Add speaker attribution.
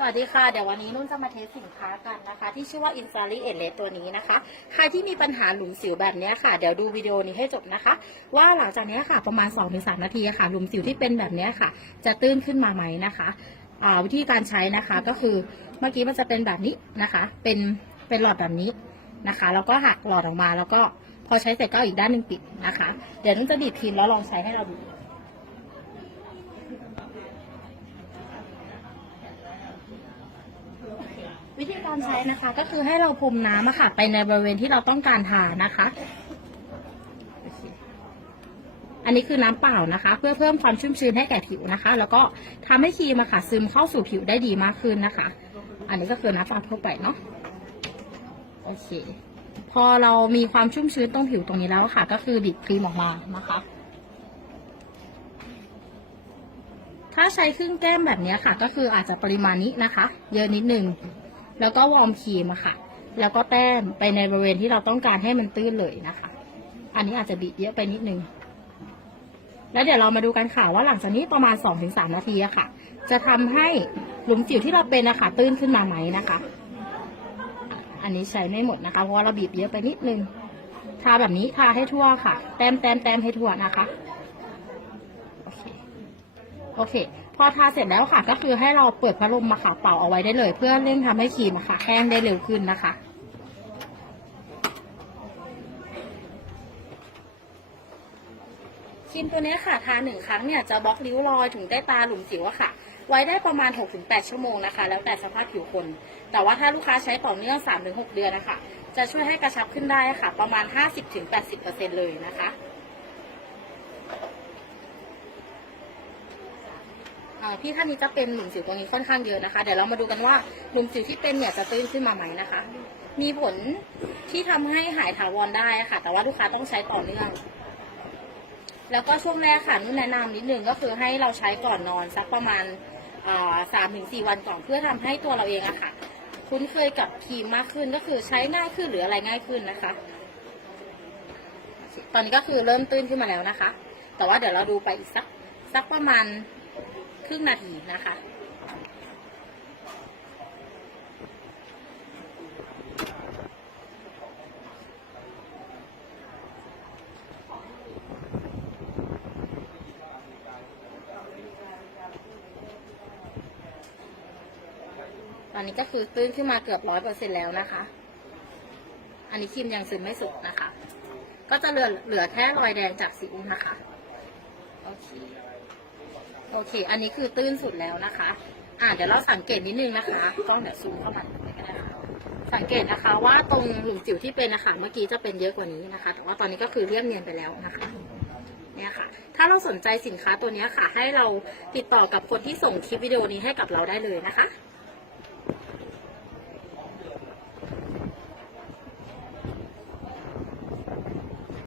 Speaker 1: สวัสดีค่ะ เดี๋ยววันนี้นุ่นจะมาเทสสินค้ากันนะคะ ที่ชื่อว่า i n f r a r e d l e d ตัวนี้นะคะ ใครที่มีปัญหาหลุมสิวแบบนี้ค่ะ เดี๋ยวดูวิดีโอนี้ให้จบนะคะ ว่าหลังจากนี้ค่ะประมาณ 2-3 นาทีค่ะ หลุมสิวที่เป็นแบบนี้ค่ะ จะตื้นขึ้นมาไหมนะคะวิธีการใช้นะคะก็คือเมื่อกี้มันจะเป็นแบบนี้นะคะ เป็นเป็นหลอดแบบนี้นะคะแล้วก็หักหลอดออกมาแล้วก็พอใช้เสร็จก็อาอีกด้านหนึ่งปิดนะคะ เดี๋ยวนุ่นจะบีบครีมแล้วลองใช้ให้เราดู วิธีการใช้นะคะก็คือให้เราพรมน้ำอะค่ะ ไปในบริเวณที่เราต้องการทานะคะ อันนี้คือน้ำเปล่านะคะ เพื่อเพิ่มความชุ่มชื้นให้แก่ผิวนะคะ แล้วก็ทำให้ครีมอะค่ะซึมเข้าสู่ผิวได้ดีมากขึ้นนะคะ อันนี้ก็คือน้ำเปล่าทั่วไปเนาะโอเค พอเรามีความชุ่มชื้นตรงผิวตรงนี้แล้วค่ะ ก็คือบีบครีมออกมานะคะถ้าใช้ครึ่งแก้มแบบนี้ค่ะ ก็คืออาจจะปริมาณนี้นะคะ เยอะนิดนึง แล้วก็วอร์มครีมอะค่ะ แล้วก็แต้มไปในบริเวณที่เราต้องการให้มันตื้นเลยนะคะ อันนี้อาจจะบีบเยอะไปนิดนึง แล้วเดี๋ยวเรามาดูกันค่ะว่าหลังจากนี้ประมาณ 2-3 นาทีอะค่ะ จะทำให้หลุมสิวที่เราเป็นนะคะตื้นขึ้นมาไหมนะคะ อันนี้ใช้ไม่หมดนะคะ เพราะว่าเราบีบเยอะไปนิดนึง ทาแบบนี้ทาให้ทั่วค่ะ แต้มแต้มแต้มให้ทั่วนะคะ โอเค โอเค พอทาเสร็จแล้วค่ะ ก็คือให้เราเปิดพัดลมมาค่ะเป่าเอาไว้ได้เลย เพื่อเร่งทำให้ครีมค่ะแห้งได้เร็วขึ้นนะคะครีมตัวนี้ค่ะทาหนึ่งครั้งเนี่ยจะบล็อกริ้วรอยถึงใต้ตาหลุมสิวอะค่ะ ไว้ได้ประมาณ 6-8 ชั่วโมงนะคะ แล้วแต่สภาพผิวคน แต่ว่าถ้าลูกค้าใช้ต่อเนื่อง 3-6 เดือนนะคะ จะช่วยให้กระชับขึ้นได้ค่ะ ประมาณ 50-80%เลยนะคะ อ่า พี่ท่านนี้จะเป็นหลุมสิวตรงนี้ค่อนข้างเยอะนะคะ เดี๋ยวเรามาดูกันว่าหลุมสิวที่เป็นเนี่ยจะตื้นขึ้นมาไหมนะคะ มีผลที่ทำให้หายถาวรได้ค่ะ แต่ว่าลูกค้าต้องใช้ต่อเนื่อง แล้วก็ช่วงแรกค่ะนุ่นแนะนำนิดนึงก็คือให้เราใช้ก่อนนอนสักประมาณสามถึงสี่วันก่อนเพื่อทำให้ตัวเราเองอะค่ะ คุ้นเคยกับครีมมากขึ้นก็คือใช้ง่ายขึ้นหรืออะไรง่ายขึ้นนะคะ ตอนนี้ก็คือเริ่มตื้นขึ้นมาแล้วนะคะ แต่ว่าเดี๋ยวเราดูไปอีกสักสักประมาณ ครึ่งนาทีนะคะตอนนี้ก็คือตื้นขึ้นมาเกือบร้อยเปอร์เซ็นแล้วนะคะ อันนี้ครีมยังซึมไม่สุดนะคะ ก็จะเหลือเหลือแค่รอยแดงจากสิวนะคะ โอเค โอเค อันนี้คือตื้นสุดแล้วนะคะ อ่าเดี๋ยวเราสังเกตนิดนึงนะคะกล้องเดี๋ยวซูมเข้ามาก็ได้ค่ะสังเกตนะคะว่าตรงหลุมจิ๋วที่เป็นนะคะเมื่อกี้จะเป็นเยอะกว่านี้นะคะ แต่ว่าตอนนี้ก็คือเรียบเนียนไปแล้วนะคะเนี่ยค่ะ ถ้าเราสนใจสินค้าตัวนี้ค่ะ ให้เราติดต่อกับคนที่ส่งคลิปวิดีโอนี้ให้กับเราได้เลยนะคะ